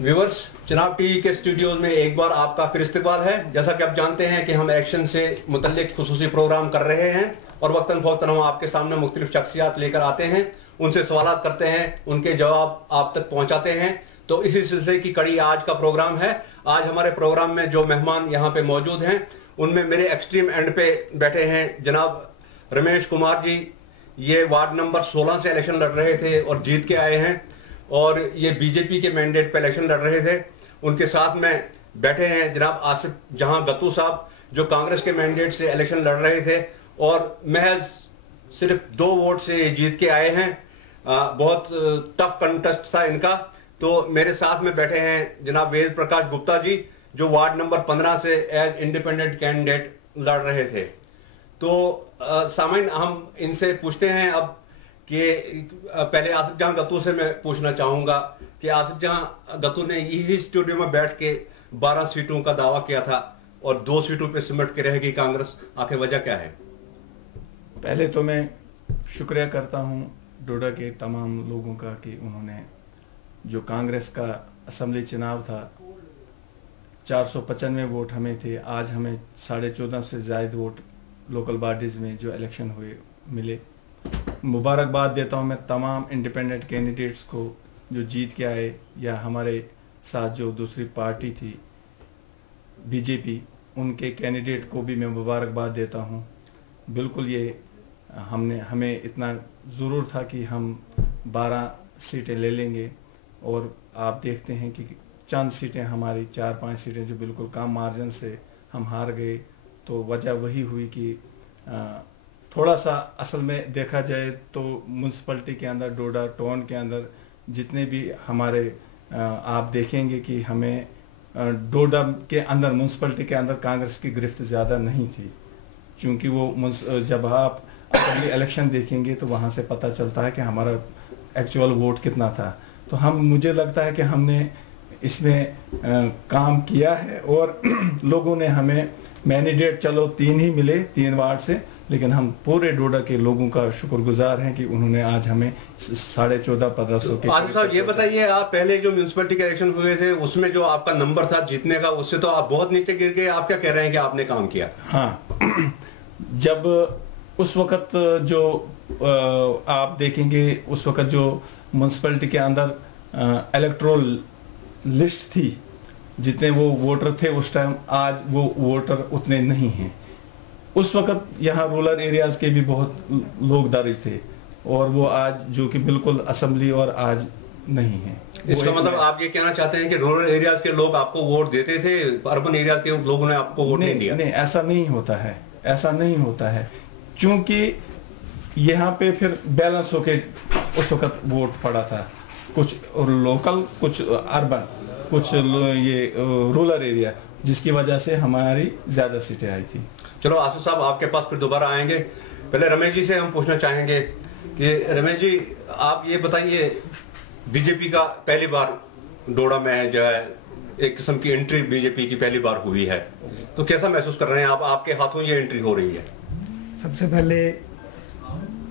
Viewers, चुनाव TV के studios में एक बार आपका फिर इस्तकबाल है। जैसा कि आप जानते हैं कि हम इलेक्शन से मुतल्लिक खुसूसी प्रोग्राम कर रहे हैं और वक्तन फ़ौक्तन हम आपके सामने मुख्तलिफ शख्सियात लेकर आते हैं, उनसे सवालात करते हैं, उनके जवाब आप तक पहुंचाते हैं। तो इसी सिलसिले की कड़ी आज का प्रोग्राम है। आज हमारे प्रोग्राम में जो मेहमान यहाँ पे मौजूद हैं उनमें मेरे एक्सट्रीम एंड पे बैठे हैं जनाब रमेश कुमार जी। ये वार्ड नंबर 16 से इलेक्शन लड़ रहे थे और जीत के आए हैं और ये बीजेपी के मैंडेट पे इलेक्शन लड़ रहे थे। उनके साथ में बैठे हैं जनाब आसिफ जहां गत्तू साहब, जो कांग्रेस के मैंडेट से इलेक्शन लड़ रहे थे और महज सिर्फ 2 वोट से जीत के आए हैं। बहुत टफ कंटेस्ट था इनका। तो मेरे साथ में बैठे हैं जनाब वेद प्रकाश गुप्ता जी, जो वार्ड नंबर 15 से एज इंडिपेंडेंट कैंडिडेट लड़ रहे थे। तो सामाइन हम इनसे पूछते हैं अब कि पहले आसिफ जहां गत्तू से मैं पूछना चाहूंगा कि आसिफ जहां गत्तू ने इसी स्टूडियो में बैठ के 12 सीटों का दावा किया था और 2 सीटों पे सिमट के रहेगी कांग्रेस, आखिर वजह क्या है? पहले तो मैं शुक्रिया करता हूं डोडा के तमाम लोगों का कि उन्होंने जो कांग्रेस का असम्बली चुनाव था 495 वोट हमें थे, आज हमें 14.5 से ज़्यादा वोट लोकल बॉडीज़ में जो इलेक्शन हुए मिले। मुबारकबाद देता हूं मैं तमाम इंडिपेंडेंट कैंडिडेट्स को जो जीत के आए, या हमारे साथ जो दूसरी पार्टी थी बीजेपी, उनके कैंडिडेट को भी मैं मुबारकबाद देता हूं। बिल्कुल ये हमें इतना ज़रूर था कि हम 12 सीटें ले लेंगे और आप देखते हैं कि चंद सीटें हमारी 4-5 सीटें जो बिल्कुल कम मार्जिन से हम हार गए। तो वजह वही हुई कि थोड़ा सा असल में देखा जाए तो म्यूनसिपलिटी के अंदर, डोडा टाउन के अंदर जितने भी हमारे आप देखेंगे कि हमें डोडा के अंदर म्यूनसिपलिटी के अंदर कांग्रेस की गिरफ्त ज़्यादा नहीं थी, क्योंकि वो जब आप असेंबली इलेक्शन देखेंगे तो वहाँ से पता चलता है कि हमारा एक्चुअल वोट कितना था। तो मुझे लगता है कि हमने इसमें काम किया है और लोगों ने हमें मैंडेट चलो 3 ही मिले 3 वार्ड से, लेकिन हम पूरे डोडा के लोगों का शुक्रगुजार हैं कि उन्होंने आज हमें 14,500 के। आसिफ साहब ये बताइए, आप पहले जो म्यूनसिपलिटी के इलेक्शन हुए थे उसमें जो आपका नंबर था जीतने का, उससे तो आप बहुत नीचे गिर गए। आप क्या कह रहे हैं कि आपने काम किया? हाँ, जब उस वक्त जो आप देखेंगे उस वक्त जो म्यूनसिपलिटी के अंदर इलेक्टोरल लिस्ट थी, जितने वो वोटर थे उस टाइम, आज वो वोटर उतने नहीं हैं। उस वक्त यहाँ रूरल एरियाज के भी बहुत लोग दर्ज थे और वो आज जो कि बिल्कुल असेंबली और आज नहीं है। इसका मतलब आप ये कहना चाहते हैं कि रूरल एरियाज के लोग आपको वोट देते थे, अर्बन एरियाज के लोगों ने आपको वोट नहीं दिया? नहीं, ऐसा नहीं होता है, ऐसा नहीं होता है, क्योंकि यहाँ पे फिर बैलेंस होके उस वक्त वोट पड़ा था, कुछ लोकल, कुछ अर्बन, कुछ ये रूरल एरिया, जिसकी वजह से हमारी ज्यादा सीटें आई थी। चलो आसिफ साहब आपके पास फिर दोबारा आएंगे। पहले रमेश जी से हम पूछना चाहेंगे कि रमेश जी आप ये बताइए, बीजेपी का पहली बार डोडा में जो है एक किस्म की एंट्री बीजेपी की पहली बार हुई है, तो कैसा महसूस कर रहे हैं आप? आपके हाथों ये एंट्री हो रही है। सबसे पहले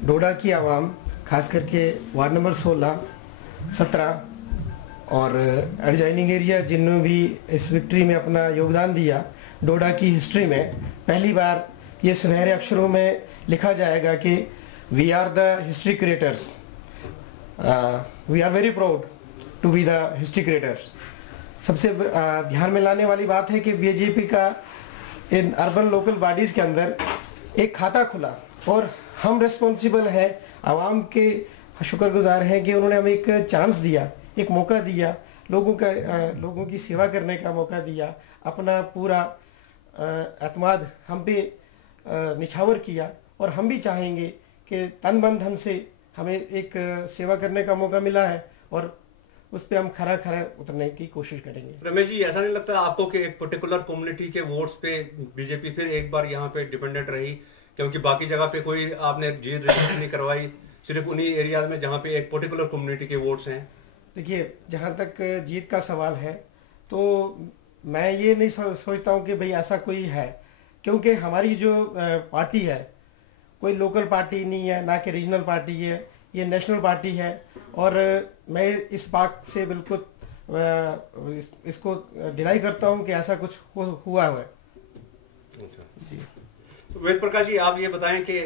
डोडा की आवाम, खास करके वार्ड नंबर 16, 17 और एडजॉइनिंग एरिया जिन्होंने भी इस विक्ट्री में अपना योगदान दिया, डोडा की हिस्ट्री में पहली बार ये सुनहरे अक्षरों में लिखा जाएगा कि we are the history creators, we are very proud to be the history creators. सबसे ध्यान में लाने वाली बात है कि बीजेपी का इन अर्बन लोकल बॉडीज़ के अंदर एक खाता खुला और हम रिस्पॉन्सिबल हैं, आवाम के शुक्रगुजार हैं कि उन्होंने हमें एक चांस दिया, एक मौका दिया, लोगों की सेवा करने का मौका दिया, अपना पूरा एतमाद हम पे निछावर किया। और हम भी चाहेंगे कि तन मन धन से हमें एक सेवा करने का मौका मिला है और उस पर हम खरा उतरने की कोशिश करेंगे। रमेश जी, ऐसा नहीं लगता आपको कि एक पर्टिकुलर कम्युनिटी के वोट्स पे बीजेपी फिर एक बार यहाँ पे डिपेंडेंट रही, क्योंकि बाकी जगह पे कोई आपने जीत रजिस्टर नहीं करवाई, सिर्फ उन्हीं एरिया में जहाँ पे एक पर्टिकुलर कम्युनिटी के वोट्स हैं? देखिए, जहाँ तक जीत का सवाल है तो मैं ये नहीं सोचता हूँ कि भाई ऐसा कोई है, क्योंकि हमारी जो पार्टी है कोई लोकल पार्टी नहीं है, ना कि रीजनल पार्टी है, ये नेशनल पार्टी है। और मैं इस बात से बिल्कुल इसको डिनाई करता हूं कि ऐसा कुछ हुआ है। जी वेद प्रकाश जी, आप ये बताएं कि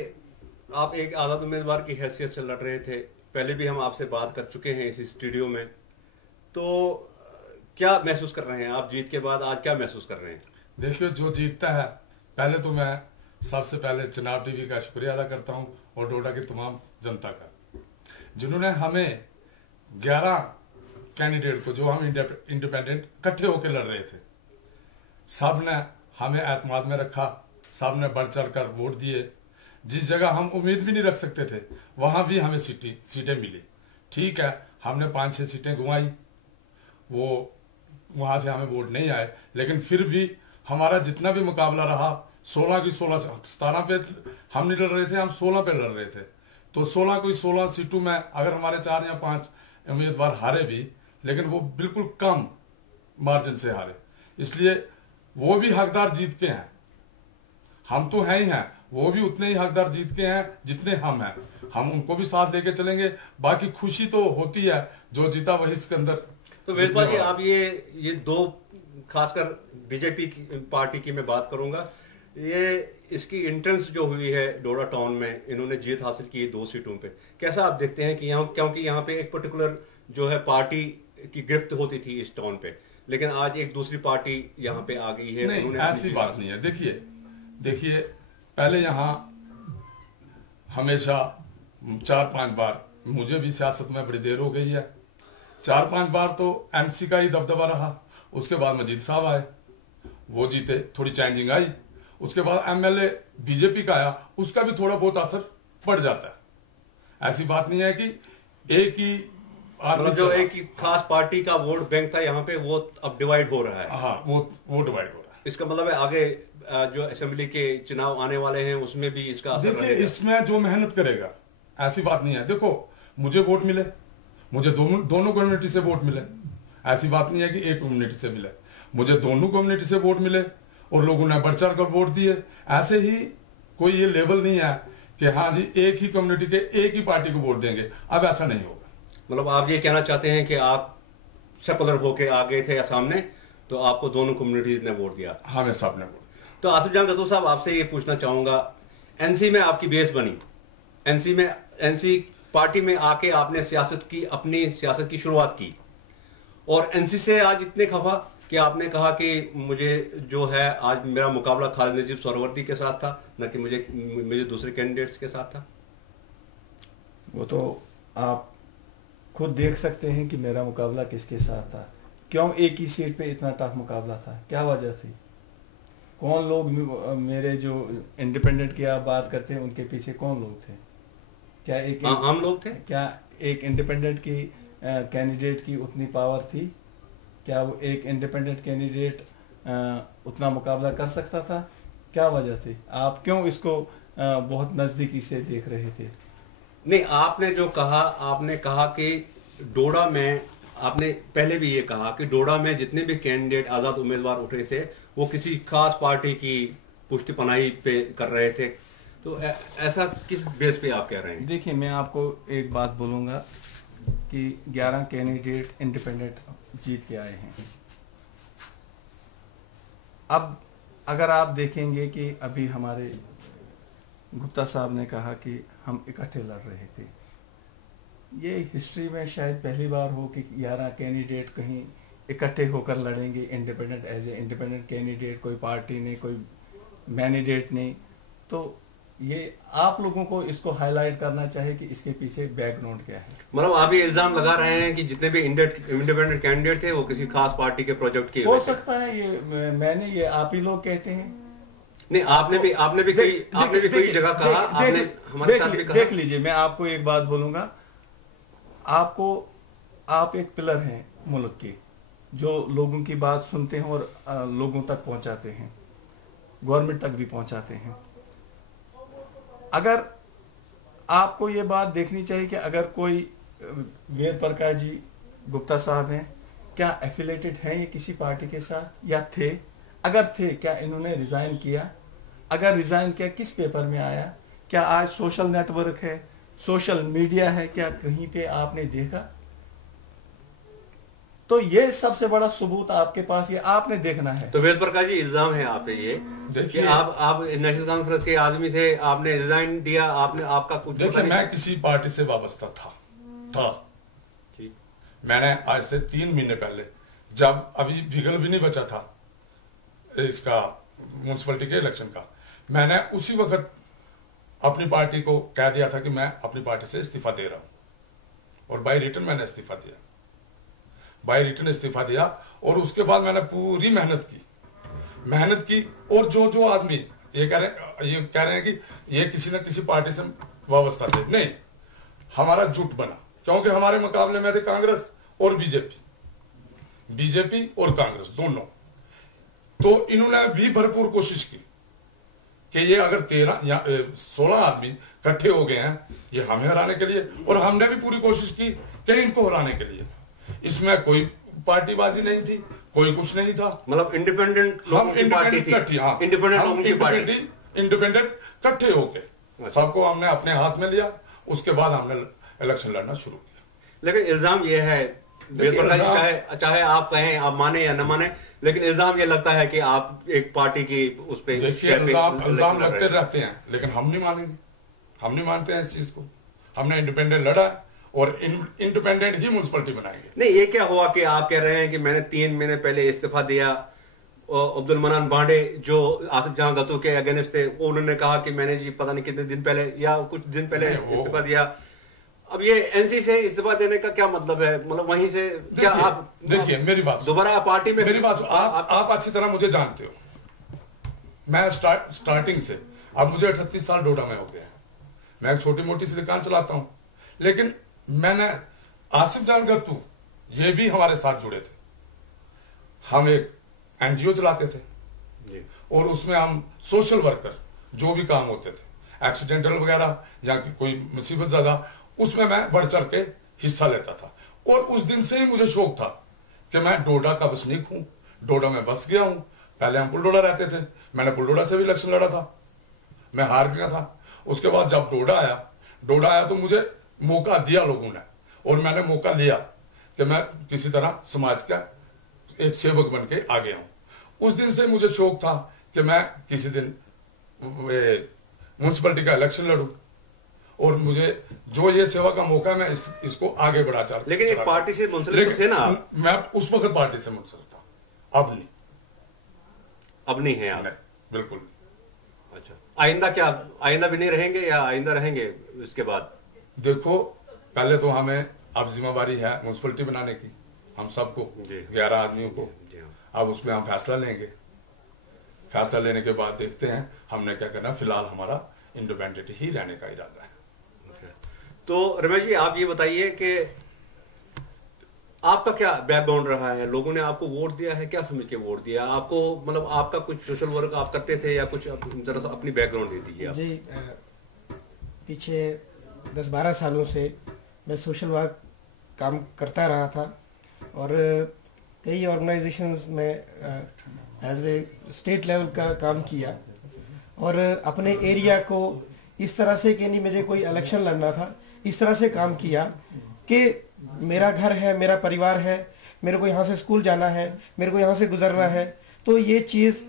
आप एक आज़ाद उम्मीदवार की हैसियत से लड़ रहे थे, पहले भी हम आपसे बात कर चुके हैं इस स्टूडियो में, तो क्या महसूस कर रहे हैं आप जीत के बाद? आज क्या महसूस कर रहे हैं? देखिए, जो जीतता है, पहले तो मैं सबसे पहले चुनाव टीवी का शुक्रिया अदा करता हूं और डोडा की तमाम जनता का, जिन्होंने हमें 11 कैंडिडेट को, जो हम इंडिपेंडेंट इकट्ठे होकर लड़ रहे थे, सब ने हमें एतमाद में रखा, सब ने बढ़ चढ़ कर वोट दिए। जिस जगह हम उम्मीद भी नहीं रख सकते थे वहां भी हमें सीटें मिली। ठीक है, हमने 5-6 सीटें गंवाई, वो वहां से हमें वोट नहीं आए, लेकिन फिर भी हमारा जितना भी मुकाबला रहा, 16 की 16, 17 पे हम नहीं लड़ रहे थे, हम 16 पे लड़ रहे थे। तो 16 की 16 सीटों में अगर हमारे 4 या 5 उम्मीदवार हारे भी, लेकिन वो बिल्कुल कम मार्जिन से हारे, इसलिए वो भी हकदार जीत के हैं। हम तो हैं ही हैं, वो भी उतने ही हकदार जीत के हैं जितने हम हैं। हम उनको भी साथ लेके चलेंगे। बाकी खुशी तो होती है, जो जीता वही इसके अंदर। तो वेदपाल जी, आप ये दो, खासकर बीजेपी की पार्टी की मैं बात करूंगा, ये इसकी एंट्रेंस जो हुई है डोडा टाउन में, इन्होंने जीत हासिल की 2 सीटों पे, कैसा आप देखते हैं कि यहाँ, क्योंकि यहाँ पे एक पर्टिकुलर जो है पार्टी की गिरफ्त होती थी इस टाउन पे, लेकिन आज एक दूसरी पार्टी यहाँ पे आ गई है। नहीं, ऐसी बात नहीं है। देखिए पहले यहाँ हमेशा 4-5 बार, मुझे भी सियासत में बड़ी देर हो गई है, 4-5 बार तो एमसी का ही दबदबा रहा। उसके बाद मजीद साहब आए, वो जीते, थोड़ी चेंजिंग आई। उसके बाद एमएलए बीजेपी का आया, उसका भी थोड़ा बहुत असर पड़ जाता है। ऐसी बात नहीं है कि एक ही मतलब जो एक ही खास पार्टी का वोट बैंक था यहाँ पे, वो अब डिवाइड हो रहा है। हाँ, वो डिवाइड हो रहा है। इसका मतलब है आगे जो असेंबली के चुनाव आने वाले हैं उसमें भी इसका असर देखिए, इसमें जो मेहनत करेगा, ऐसी बात नहीं है। देखो, मुझे वोट मिले, मुझे दोनों कम्युनिटी से वोट मिले, ऐसी बात नहीं है कि एक कम्युनिटी से मिले, मुझे दोनों कम्युनिटी से वोट मिले और लोगों ने बढ़ चढ़ कर वोट दिए। ऐसे ही कोई ये लेवल नहीं है कि हाँ जी एक ही कम्युनिटी के एक ही पार्टी को वोट देंगे, अब ऐसा नहीं होगा। मतलब आप ये कहना चाहते हैं कि आप सेकुलर होके आ गए थे या सामने, तो आपको दोनों कम्युनिटीज ने वोट दिया? हमें सबने वोट दिया। तो आसिफ जान गद्दू साहब, आपसे ये पूछना चाहूंगा, एनसी में आपकी बेस बनी, एनसी पार्टी में आके आपने अपनी सियासत की शुरुआत की, और एनसी से आज इतने खफा कि आपने कहा कि मुझे जो है आज मेरा मुकाबला खालिद नजीब सोहरावर्दी के साथ था, न कि मुझे दूसरे कैंडिडेट्स के साथ था। वो तो आप खुद देख सकते हैं कि मेरा मुकाबला किसके साथ था। क्यों एक ही सीट पे इतना टफ मुकाबला था, क्या वजह थी? कौन लोग, मेरे जो इंडिपेंडेंट की आप बात करते हैं, उनके पीछे कौन लोग थे? क्या एक आम लोग थे? क्या एक इंडिपेंडेंट की कैंडिडेट की उतनी पावर थी? क्या वो एक इंडिपेंडेंट कैंडिडेट उतना मुकाबला कर सकता था? क्या वजह थी? आप क्यों इसको बहुत नजदीकी से देख रहे थे? नहीं, आपने जो कहा, आपने कहा कि डोडा में, आपने पहले भी ये कहा कि डोडा में जितने भी कैंडिडेट आजाद उम्मीदवार उठे थे वो किसी खास पार्टी की पुष्टि पनाही पे कर रहे थे, तो ऐसा किस बेस पे आप कह रहे हैं? देखिए, मैं आपको एक बात बोलूँगा कि 11 कैंडिडेट इंडिपेंडेंट जीत के आए हैं। अब अगर आप देखेंगे कि अभी हमारे गुप्ता साहब ने कहा कि हम इकट्ठे लड़ रहे थे, ये हिस्ट्री में शायद पहली बार हो कि 11 कैंडिडेट कहीं इकट्ठे होकर लड़ेंगे independent, as a independent candidate, कोई पार्टी नहीं, कोई मैंडेट नहीं। तो ये आप लोगों को इसको हाईलाइट करना चाहिए कि इसके पीछे बैकग्राउंड क्या है। मतलब आप ये इल्जाम लगा रहे हैं कि जितने भी इंडिपेंडेंट कैंडिडेट थे वो किसी खास पार्टी के प्रोजेक्ट की हो सकता है, ये मैंने, ये आप ही लोग कहते हैं। नहीं, आपने भी कोई जगह कहा, आपने हमारे साथ भी कहा। देख लीजिए, मैं आपको एक बात बोलूंगा, आप एक पिलर हैं मुल्क के, जो लोगों की बात सुनते हैं और लोगों तक पहुंचाते हैं, गवर्नमेंट तक भी पहुंचाते हैं। अगर आपको ये बात देखनी चाहिए कि अगर कोई वेद प्रकाश जी गुप्ता साहब हैं, क्या एफिलेटेड हैं ये किसी पार्टी के साथ या थे? अगर थे, क्या इन्होंने रिजाइन किया? अगर रिजाइन किया, किस पेपर में आया? क्या आज सोशल नेटवर्क है, सोशल मीडिया है, क्या कहीं पे आपने देखा? तो ये सबसे बड़ा सबूत आपके पास, ये आपने देखना है। तो वेद प्रकाश जी, इल्जाम है आप पे ये कि आप नेशनल कॉन्फ्रेंस के आदमी थे, आपने रिजाइन दिया, आपने आपका कुछ, देखिए मैं किसी पार्टी से वाबस्ता था ठीक। मैंने आज से 3 महीने पहले, जब अभी बिगल भी नहीं बचा था इसका म्युनिसिपैलिटी के इलेक्शन का, मैंने उसी वक्त अपनी पार्टी को कह दिया था कि मैं अपनी पार्टी से इस्तीफा दे रहा हूं, और बाय रिटर्न मैंने इस्तीफा दिया, बाय रिटर्न इस्तीफा दिया। और उसके बाद मैंने पूरी मेहनत की, और जो आदमी ये कह रहे हैं कि ये किसी न किसी पार्टी से वाबस्ता थे, नहीं, हमारा जुट बना, क्योंकि हमारे मुकाबले में थे कांग्रेस और बीजेपी और कांग्रेस दोनों। तो इन्होंने भी भरपूर कोशिश की कि ये अगर 13 या 16 आदमी इकट्ठे हो गए हैं ये हमें हराने के लिए, और हमने भी पूरी कोशिश की कि इनको हराने के लिए। इसमें कोई पार्टीबाजी नहीं थी, कोई कुछ नहीं था, मतलब इंडिपेंडेंट इंडिपेंडेंट इकट्ठे होके सबको हमने अपने हाथ में लिया। उसके बाद हमने इलेक्शन लड़ना शुरू किया। लेकिन इल्जाम यह है, चाहे आप कहें, आप माने या न माने, लेकिन इल्जाम ये लगता है कि आप एक पार्टी की उस पे इल्जाम लगते रहते हैं, लेकिन हम नहीं मानेंगे, हम नहीं मानते हैं इस चीज को। हमने इंडिपेंडेंट लड़ा और इंडिपेंडेंट ही म्युनिसिपैलिटी बनाएंगे। नहीं, ये क्या हुआ कि आप कह रहे हैं कि मैंने 3 महीने पहले इस्तीफा दिया, अब्दुल मनान बांडे जो आसिफ जहां गतू के अगेंस्ट थे, उन्होंने कहा कि मैंने जी पता नहीं कितने दिन पहले या कुछ दिन पहले इस्तीफा दिया। अब ये एनसी से इस्तीफा देने का क्या मतलब है? मतलब वहीं से क्या आप, देखिए मेरी बात दोबारा पार्टी में, मेरी बात आप अच्छी तरह मुझे जानते हो, मैं स्टार्टिंग से, अब मुझे 38 साल डोडा में हो गया है, मैं एक छोटी मोटी सी दुकान चलाता हूं, लेकिन मैंने आसिफ जान गत्तू ये भी हमारे साथ जुड़े थे, हम एक एनजीओ चलाते थे और उसमें हम सोशल वर्कर जो भी काम होते थे, एक्सीडेंटल वगैरह या कोई मुसीबत ज्यादा, उसमें मैं बढ़ चढ़ के हिस्सा लेता था। और उस दिन से ही मुझे शौक था कि मैं डोडा का वसनीक हूं, डोडा में बस गया हूं। पहले हम पुलडोडा रहते थे, मैंने पुलडोडा से भी इलेक्शन लड़ा था, मैं हार गया था। उसके बाद जब डोडा आया तो मुझे मौका दिया लोगों ने, और मैंने मौका लिया कि मैं किसी तरह समाज का एक सेवक बन के आ गया हूं। उस दिन से मुझे शौक था कि मैं किसी दिन म्युनिसिपैलिटी का इलेक्शन लड़ूं, और मुझे जो ये सेवा का मौका है मैं इसको आगे बढ़ा चाहता। लेकिन एक पार्टी से मुंसलिक थे ना? मैं उस वक्त पार्टी से मुंसलिक था, अब नहीं है आप? बिल्कुल। अच्छा, आइंदा क्या, आइंदा भी नहीं रहेंगे या आइंदा रहेंगे इसके बाद? देखो, पहले तो हमें अब जिम्मेवारी है म्युनिसिपैलिटी बनाने की, हम सबको 11 आदमियों को। अब उसमें हम फैसला लेंगे, फैसला लेने के बाद देखते हैं हमने क्या करना। फिलहाल हमारा इंडिपेंडेंट ही रहने का इरादा है। तो रमेश जी, आप ये बताइए कि आपका क्या बैकग्राउंड रहा है? लोगों ने आपको वोट दिया है, क्या समझ के वोट दिया आपको? मतलब आपका कुछ सोशल वर्क आप करते थे या कुछ? जरा सा अपनी बैकग्राउंड दे दीजिए आप। जी, पीछे 10-12 सालों से मैं सोशल वर्क काम करता रहा था, और कई ऑर्गेनाइजेशंस में एज ए स्टेट लेवल का काम किया, और अपने एरिया को इस तरह से कि नहीं मुझे कोई इलेक्शन लड़ना था, इस तरह से काम किया कि मेरा घर है, मेरा परिवार है, मेरे को यहाँ से स्कूल जाना है, मेरे को यहाँ से गुजरना है। तो ये चीज़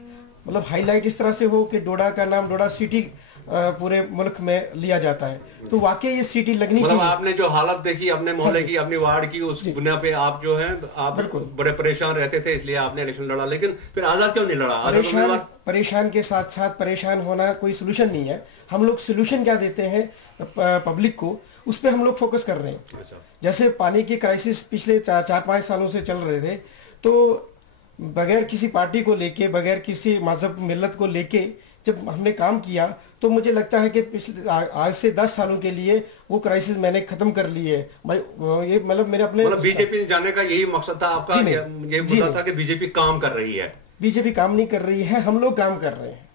मतलब हाईलाइट इस तरह से हो कि डोडा का नाम डोडा सिटी पूरे मुल्क में लिया जाता है, तो वाकई ये सिटी लगनी चाहिए। आपने जो हालत देखी अपने मोहल्ले की, अपनी वार्ड की, उस बुनियाद पे आप जो है आप बड़े परेशान रहते थे, इसलिए आपने इलेक्शन लड़ा। लेकिन फिर आजाद क्यों नहीं लड़ा? परेशान के साथ साथ परेशान होना कोई सोल्यूशन नहीं है। हम लोग सोल्यूशन क्या देते हैं पब्लिक को, उस पर हम लोग फोकस कर रहे हैं। अच्छा। जैसे पानी की क्राइसिस पिछले 4-5 सालों से चल रहे थे, तो बगैर किसी पार्टी को लेके, बगैर किसी मजहब मिल्लत को लेके जब हमने काम किया, तो मुझे लगता है कि पिछले आज से 10 सालों के लिए वो क्राइसिस मैंने खत्म कर ली है। ये मतलब मेरे अपने बीजेपी जाने का यही मकसद था आपका? ये मुद्दा था कि बीजेपी काम कर रही है? बीजेपी काम नहीं कर रही है, हम लोग काम कर रहे हैं।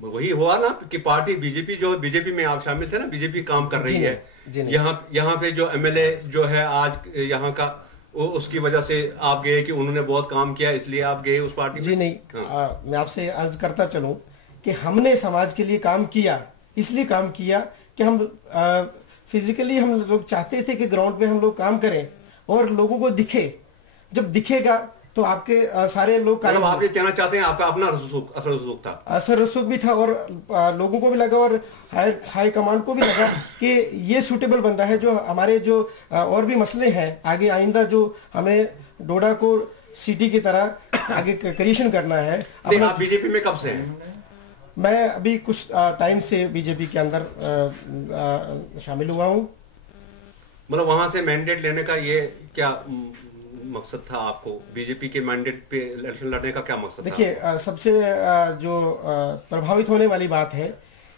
वही हुआ ना कि पार्टी बीजेपी में आप शामिल थे ना, बीजेपी काम कर रही है। यहाँ पे जो एमएलए जो है आज यहाँ का, उसकी वजह से आप गए कि उन्होंने बहुत काम किया इसलिए आप गए उस पार्टी में? जी नहीं, मैं आपसे अर्ज करता चलूं कि हमने समाज के लिए काम किया, इसलिए काम किया कि हम फिजिकली हम लोग चाहते थे कि ग्राउंड पे हम लोग काम करें और लोगों को दिखे। जब दिखेगा तो आपके सारे लोग मतलब आप ये कहना चाहते हैं आपका अपना असर रसूख था? असर रसूख भी था और लोगों को भी लगा और हाई कमांड को भी लगा कि ये सूटेबल बंदा है, जो हमारे जो और भी मसले हैं आगे आइंदा जो हमें डोडा को सिटी की तरह आगे क्रिएशन करना है। आप बीजेपी में कब से हैं? मैं अभी कुछ टाइम से बीजेपी के अंदर शामिल हुआ हूँ। मतलब वहां से मैंडेट लेने का ये क्या मकसद था आपको? बीजेपी के मैंडेट पे इलेक्शन लड़ने का क्या मकसद था? देखिए, सबसे जो प्रभावित होने वाली बात है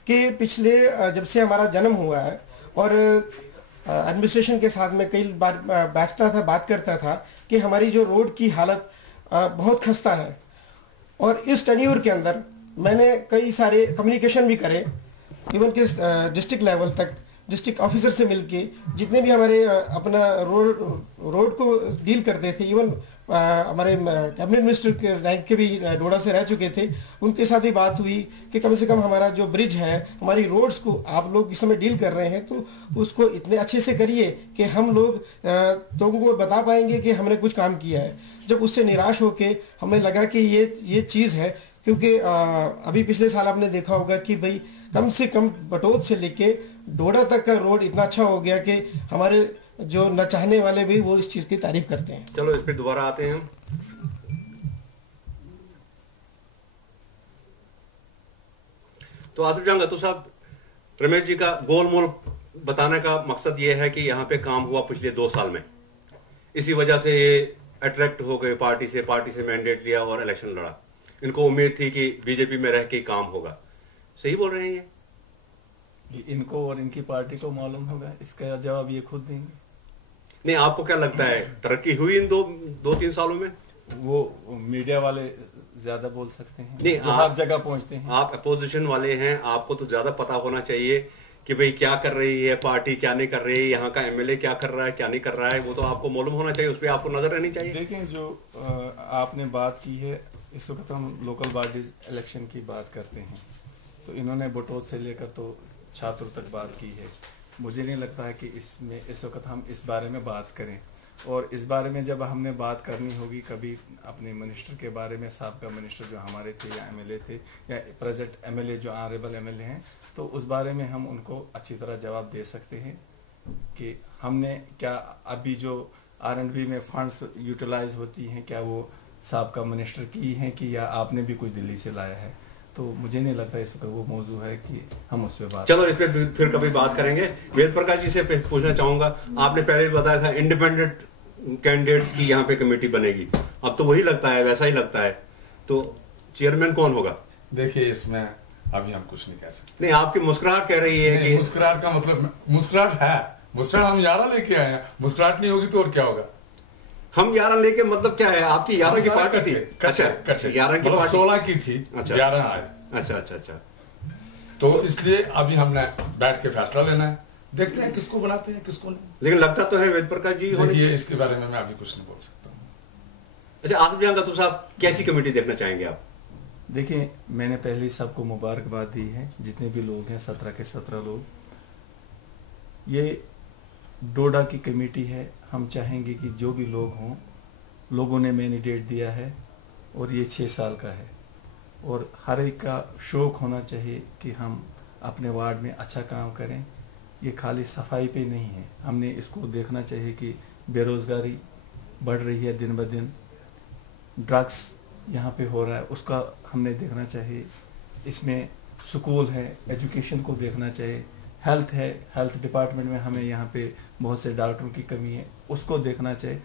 कि पिछले जब से हमारा जन्म हुआ है और एडमिनिस्ट्रेशन के साथ में कई बार बैठता था, बात करता था कि हमारी जो रोड की हालत बहुत खस्ता है। और इस टेन्योर के अंदर मैंने कई सारे कम्युनिकेशन भी करे, इवन कि डिस्ट्रिक्ट लेवल तक डिस्ट्रिक्ट ऑफिसर से मिलके जितने भी हमारे अपना रोड को डील करते थे, इवन हमारे कैबिनेट मिनिस्टर के रैंक के भी डोडा से रह चुके थे, उनके साथ भी बात हुई कि कम से कम हमारा जो ब्रिज है, हमारी रोड्स को आप लोग इस समय डील कर रहे हैं तो उसको इतने अच्छे से करिए कि हम लोग लोगों को बता पाएंगे कि हमने कुछ काम किया है। जब उससे निराश होके हमें लगा कि ये चीज़ है, क्योंकि अभी पिछले साल आपने देखा होगा कि भाई कम से कम बटोत से लेके डोडा तक का रोड इतना अच्छा हो गया कि हमारे जो न चाहने वाले भी वो इस चीज की तारीफ करते हैं। चलो इस पे दोबारा आते हैं। तो आसिफ जान गत्तू साहब, रमेश जी का गोल मोल बताने का मकसद ये है कि यहाँ पे काम हुआ पिछले 2 साल में, इसी वजह से ये अट्रैक्ट हो गए पार्टी से मैंडेट लिया और इलेक्शन लड़ा। इनको उम्मीद थी कि बीजेपी में रह के काम होगा। सही बोल रहे हैं ये? इनको और इनकी पार्टी को मालूम होगा, इसका जवाब ये खुद देंगे। नहीं, आपको क्या लगता है तरक्की हुई इन 2-3 सालों में? वो मीडिया वाले ज्यादा बोल सकते हैं, नहीं, जो हर जगह पहुंचते हैं। आप अपोजिशन वाले हैं, आपको तो ज्यादा पता होना चाहिए कि भाई क्या कर रही है पार्टी, क्या नहीं कर रही है, यहाँ का एमएलए क्या कर रहा है, क्या नहीं कर रहा है, वो तो आपको मालूम होना चाहिए, उस पर आपको नजर रहनी चाहिए। देखें, जो आपने बात की है, इस वक्त हम लोकल बॉडीज इलेक्शन की बात करते हैं, तो इन्होंने बटोत से लेकर तो छात्र तक बात की है। मुझे नहीं लगता है कि इसमें इस वक्त हम इस बारे में बात करें, और इस बारे में जब हमने बात करनी होगी कभी अपने मिनिस्टर के बारे में, साहब का मिनिस्टर जो हमारे थे या एमएलए थे या प्रेजेंट एमएलए जो ऑनरेबल एमएलए हैं, तो उस बारे में हम उनको अच्छी तरह जवाब दे सकते हैं कि हमने क्या अभी जो R&B में फंड्स यूटिलाइज होती हैं, क्या वो साहब का मिनिस्टर की हैं कि या आपने भी कुछ दिल्ली से लाया है। तो मुझे नहीं लगता इस पर वो मौजू है कि हम उस पर बात। चलो इस पर फिर कभी बात करेंगे। वेद प्रकाश जी से पूछना चाहूंगा, आपने पहले भी बताया था इंडिपेंडेंट कैंडिडेट्स की यहाँ पे कमेटी बनेगी, अब तो वही लगता है, वैसा ही लगता है, तो चेयरमैन कौन होगा? देखिए, इसमें अभी हम कुछ नहीं कह सकते। नहीं, आपकी मुस्कुराहट कह रही है कि मुस्कुराहट का मतलब मुस्कुराहट है, मुस्कुराहट हम 11 लेके आए हैं, मुस्कुराहट नहीं होगी तो और क्या होगा? हम 11 लेके मतलब क्या है, आपकी 11 की पार्टी थी? अच्छा, 11 की पार्टी 16 की थी, 11 आए। अच्छा। तो इसलिए अभी हमने बैठ के फैसला लेना है, देखते हैं किसको बनाते हैं किसको नहीं। लेकिन लगता तो है वेद प्रकाश जी होने। देखिए, इसके बारे में मैं अभी कुछ नहीं बोल सकता हूँ। अच्छा, आसिफ जान गत्तू साहब, कैसी कमेटी देखना चाहेंगे आप? देखिए, मैंने पहले ही सबको मुबारकबाद दी है, जितने भी लोग हैं 17 के 17 लोग। ये डोडा की कमेटी है, हम चाहेंगे कि जो भी लोग हों, लोगों ने मैंडेट दिया है और ये 6 साल का है, और हर एक का शौक होना चाहिए कि हम अपने वार्ड में अच्छा काम करें। ये खाली सफाई पे नहीं है, हमने इसको देखना चाहिए कि बेरोज़गारी बढ़ रही है दिन ब दिन, ड्रग्स यहाँ पे हो रहा है, उसका हमने देखना चाहिए, इसमें स्कूल है, एजुकेशन को देखना चाहिए, हेल्थ है, हेल्थ डिपार्टमेंट में हमें यहाँ पे बहुत से डॉक्टरों की कमी है, उसको देखना चाहिए।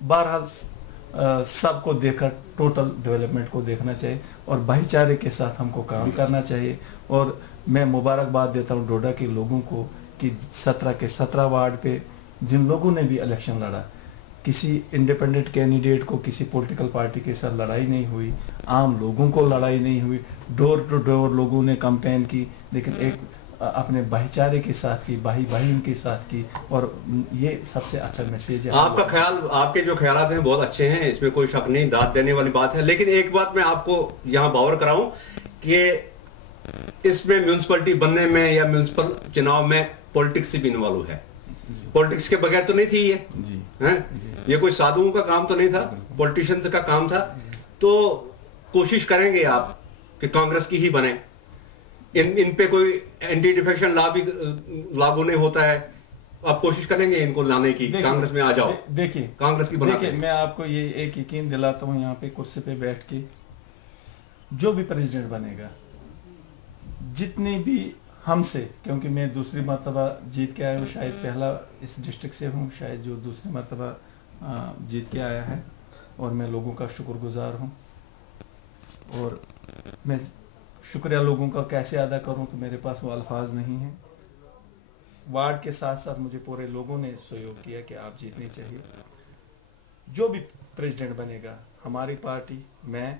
बहरहाल सबको देखकर टोटल डेवलपमेंट को देखना चाहिए और भाईचारे के साथ हमको काम करना चाहिए। और मैं मुबारकबाद देता हूँ डोडा के लोगों को कि 17 के 17 वार्ड पे जिन लोगों ने भी इलेक्शन लड़ा, किसी इंडिपेंडेंट कैंडिडेट को किसी पॉलिटिकल पार्टी के साथ लड़ाई नहीं हुई, आम लोगों को लड़ाई नहीं हुई, डोर टू डोर लोगों ने कैंपेन की, लेकिन एक अपने भाईचारे के साथ की, भाई भाइयों के साथ की, और ये सबसे अच्छा मैसेज है। आपका ख्याल, आपके जो ख्यालात हैं बहुत अच्छे हैं, इसमें कोई शक नहीं, दाद देने वाली बात है। लेकिन एक बात मैं आपको यहाँ बावर कराऊं कि इसमें म्यूनिसिपैलिटी बनने में या म्यूनिसिपल चुनाव में पॉलिटिक्स भी इन्वॉल्व है। पॉलिटिक्स के बगैर तो नहीं थी ये जी हैं? ये कोई साधुओं का काम तो नहीं था, पॉलिटिशियंस का काम था। तो कोशिश करेंगे आप कि कांग्रेस की ही बने। इन पे कोई एंटी डिफेक्शन लॉ भी लागू नहीं होता है, आप कोशिश करेंगे इनको लाने की, कांग्रेस में आ जाओ। देखिए कांग्रेस की देखिए, मैं आपको ये एक यकीन दिलाता हूँ, यहाँ पे कुर्सी पे बैठ के जो भी प्रेसिडेंट बनेगा, जितनी भी हमसे, क्योंकि मैं दूसरी मर्तबा जीत के आया हूँ, शायद पहला इस डिस्ट्रिक्ट से हूँ शायद जो दूसरी मर्तबा जीत के आया है, और मैं लोगों का शुक्रगुजार हूँ। और मैं शुक्रिया लोगों का कैसे अदा करूँ, तो मेरे पास वो अल्फाज नहीं हैं। वार्ड के साथ साथ मुझे पूरे लोगों ने सहयोग किया कि आप जीतने चाहिए। जो भी प्रेसिडेंट बनेगा, हमारी पार्टी, मैं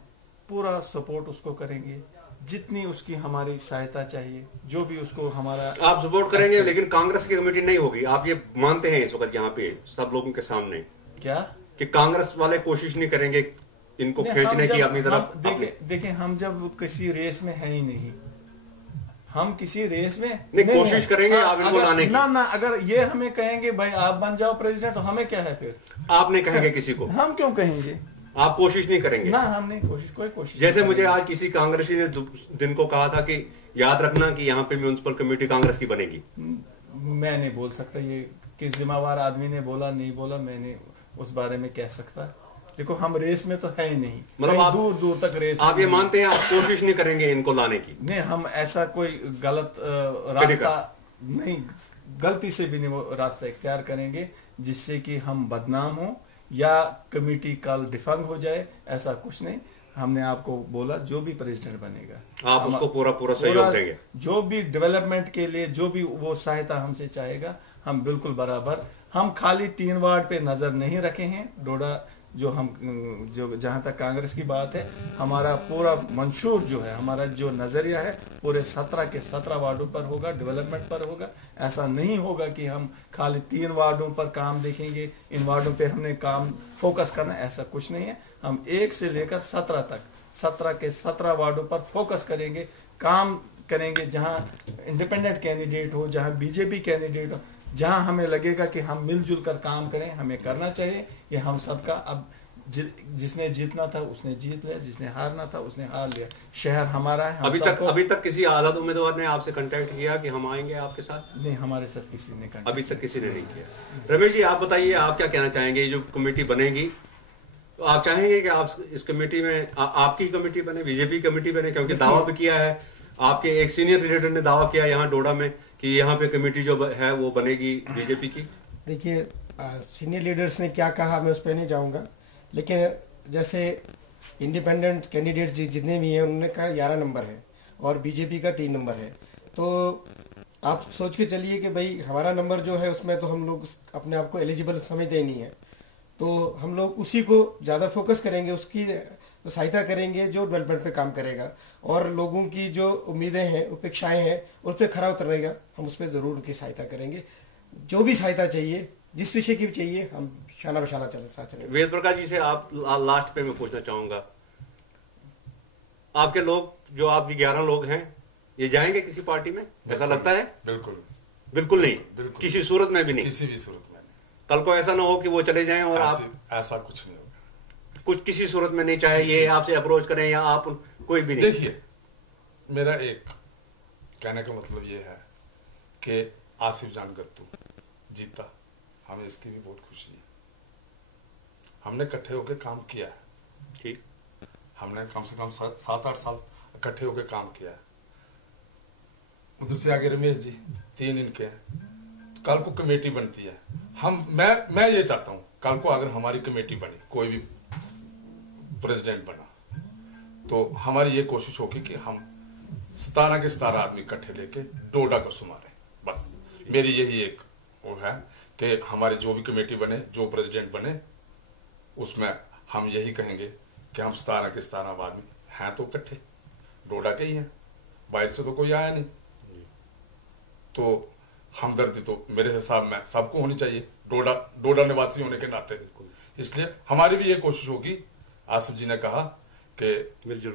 पूरा सपोर्ट उसको करेंगे, जितनी उसकी हमारी सहायता चाहिए, जो भी उसको हमारा आप सपोर्ट करेंगे। लेकिन कांग्रेस की कमेटी नहीं होगी, आप ये मानते हैं इस वक्त यहाँ पे सब लोगों के सामने क्या कि कांग्रेस वाले कोशिश नहीं करेंगे इनको खींचने की अपनी तरफ? देखिए हम जब किसी रेस में है ही नहीं, हम किसी रेस में नहीं कोशिश करेंगे आप इनको लाने की। ना अगर ये हमें कहेंगे भाई आप बन जाओ प्रेसिडेंट, तो हमें क्या है फिर? आप नहीं कहेंगे किसी को? हम क्यों कहेंगे? आप कोशिश नहीं करेंगे? ना, हम नहीं कोई कोशिश। जैसे मुझे आज किसी कांग्रेसी ने दिन को कहा था कि याद रखना कि यहाँ पे म्युनिसिपल कमेटी कांग्रेस की बनेगी। मैं नहीं बोल सकता ये किस जिम्मेवार आदमी ने बोला, नहीं बोला, मैंने उस बारे में कह सकता। देखो हम रेस में तो है ही नहीं, मतलब आप दूर दूर तक रेस। आप ये मानते हैं आप कोशिश नहीं करेंगे इनको लाने की? नहीं, हम ऐसा कोई गलत रास्ता नहीं, गलती से भी नहीं वो रास्ता इख्तियार करेंगे जिससे कि हम बदनाम हो या कमेटी कल डिफंग हो जाए, ऐसा कुछ नहीं। हमने आपको बोला जो भी प्रेसिडेंट बनेगा आप उसको पूरा सहयोग देंगे, जो भी डेवलपमेंट के लिए जो भी वो सहायता हमसे चाहेगा हम बिल्कुल बराबर। हम खाली 3 वार्ड पे नजर नहीं रखे हैं, डोडा जो जहां तक कांग्रेस की बात है, हमारा पूरा मंशूर जो है, हमारा जो नजरिया है पूरे 17 के 17 वार्डों पर होगा, डेवलपमेंट पर होगा। ऐसा नहीं होगा कि हम खाली 3 वार्डों पर काम देखेंगे, इन वार्डों पे हमने काम फोकस करना, ऐसा कुछ नहीं है। हम 1 से लेकर 17 तक 17 के 17 वार्डों पर फोकस करेंगे, काम करेंगे। जहां इंडिपेंडेंट कैंडिडेट हो, जहां बीजेपी कैंडिडेट हो, जहां हमें लगेगा कि हम मिलजुल कर काम करें, हमें करना चाहिए। ये हम सबका, अब जिसने जीतना था उसने जीत लिया, जिसने हारना था उसने हार लिया। शहर हमारा है। अभी तक किसी आजाद उम्मीदवार ने आपसे कांटेक्ट किया कि हम आएंगे आपके साथ? नहीं, हमारे साथ किसी ने अभी तक किसी ने नहीं किया। रमेश जी आप बताइए, आप क्या कहना चाहेंगे? जो कमेटी बनेगी तो आप चाहेंगे कि आप इस कमेटी में आपकी कमेटी बने, बीजेपी कमेटी बने? क्योंकि दावा भी किया है आपके एक सीनियर लीडर ने दावा किया यहाँ डोडा में कि यहाँ पे कमेटी जो है वो बनेगी बीजेपी की। देखिए सीनियर लीडर्स ने क्या कहा मैं उस पर नहीं जाऊँगा, लेकिन जैसे इंडिपेंडेंट कैंडिडेट्स जितने भी हैं उन्होंने कहा 11 नंबर है और बीजेपी का 3 नंबर है। तो आप सोच के चलिए कि भाई हमारा नंबर जो है उसमें तो हम लोग अपने आप को एलिजिबल समझते ही नहीं है, तो हम लोग उसी को ज़्यादा फोकस करेंगे, उसकी सहायता करेंगे जो डेवलपमेंट पे काम करेगा और लोगों की जो उम्मीदें हैं, अपेक्षाएं हैं, उस पर खरा उतरेगा। हम उस पर ज़रूर उनकी सहायता करेंगे, जो भी सहायता चाहिए, जिस विषय की भी चाहिए, हम शाना बशाना साथ चलेंगे। वेद प्रकाश जी से आप लास्ट पे मैं पूछना चाहूंगा, आपके लोग जो आपके 11 लोग हैं ये जाएंगे किसी पार्टी में? ऐसा लगता है? बिल्कुल नहीं, बिल्कुल किसी सूरत में भी नहीं, किसी भी सूरत में नहीं। कल को ऐसा ना हो कि वो चले जाएं और आप ऐसा कुछ नहीं होगा, कुछ किसी सूरत में नहीं, चाहे ये आपसे अप्रोच करें या आप कोई भी नहीं। देखिए मेरा एक कहने का मतलब ये है कि आसिफ जान गत्तू जीता, हमें इसकी भी बहुत खुशी है। हमने इकट्ठे होकर काम किया है, ठीक, हमने कम से कम 7-8 साल इकट्ठे होकर काम किया है। उधर से आगे रमेश जी 3 इनके हैं, तो कल को कमेटी बनती है। मैं ये चाहता हूं कल को अगर हमारी कमेटी बनी, कोई भी प्रेसिडेंट बना, तो हमारी ये कोशिश होगी कि हम 17 के 17 आदमी इकट्ठे लेके डोडा को संभालें। बस मेरी यही एक वो है कि हमारी जो भी कमेटी बने, जो प्रेसिडेंट बने, उसमें हम यही कहेंगे कि हम 17 के 17 आदमी हैं तो इकट्ठे डोडा के ही हैं, बाहर से तो कोई आया नहीं। तो हमदर्दी तो मेरे हिसाब में सबको होनी चाहिए, डोडा निवासी होने के नाते। इसलिए हमारी भी ये कोशिश होगी, आसिफ जी ने कहा कि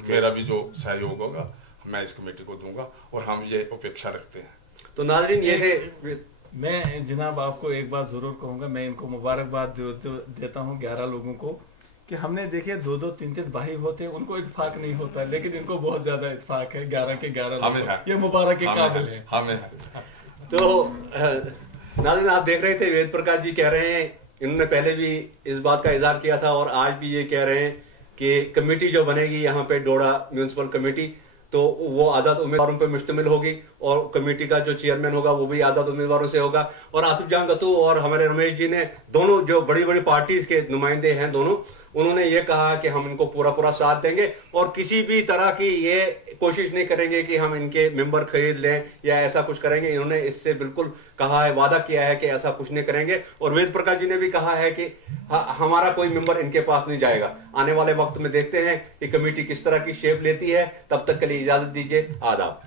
मेरा भी जो सहयोग होगा मैं इस कमेटी को दूंगा और हम ये अपेक्षा रखते हैं। तो नाज़रीन ये है मैं जनाब आपको एक बात जरूर कहूंगा, मैं इनको मुबारकबाद देता हूं 11 लोगों को कि हमने देखे 2-2, 3-3 भाई होते हैं, उनको इत्फाक नहीं होता, लेकिन इनको बहुत ज्यादा इत्फाक है। 11 के 11 ये मुबारक के काबिल है। तो नाज़रीन, आप देख रहे थे वेद प्रकाश जी कह रहे हैं, इन्होंने पहले भी इस बात का इज़हार किया था और आज भी ये कह रहे हैं कि कमेटी जो बनेगी यहाँ पे डोडा म्यूनिसिपल कमेटी, तो वो आजाद उम्मीदवारों पे मुश्तमिल होगी और कमेटी का जो चेयरमैन होगा वो भी आजाद उम्मीदवारों से होगा। और आसिफ जान गतू और हमारे रमेश जी ने, दोनों जो बड़ी बड़ी पार्टीज के नुमाइंदे हैं दोनों, उन्होंने ये कहा कि हम इनको पूरा साथ देंगे और किसी भी तरह की ये कोशिश नहीं करेंगे कि हम इनके मेंबर खरीद लें या ऐसा कुछ करेंगे। इन्होंने इससे बिल्कुल कहा है, वादा किया है कि ऐसा कुछ नहीं करेंगे। और वेद प्रकाश जी ने भी कहा है कि हमारा कोई मेंबर इनके पास नहीं जाएगा। आने वाले वक्त में देखते हैं कि कमेटी किस तरह की शेप लेती है। तब तक के लिए इजाजत दीजिए, आदाब।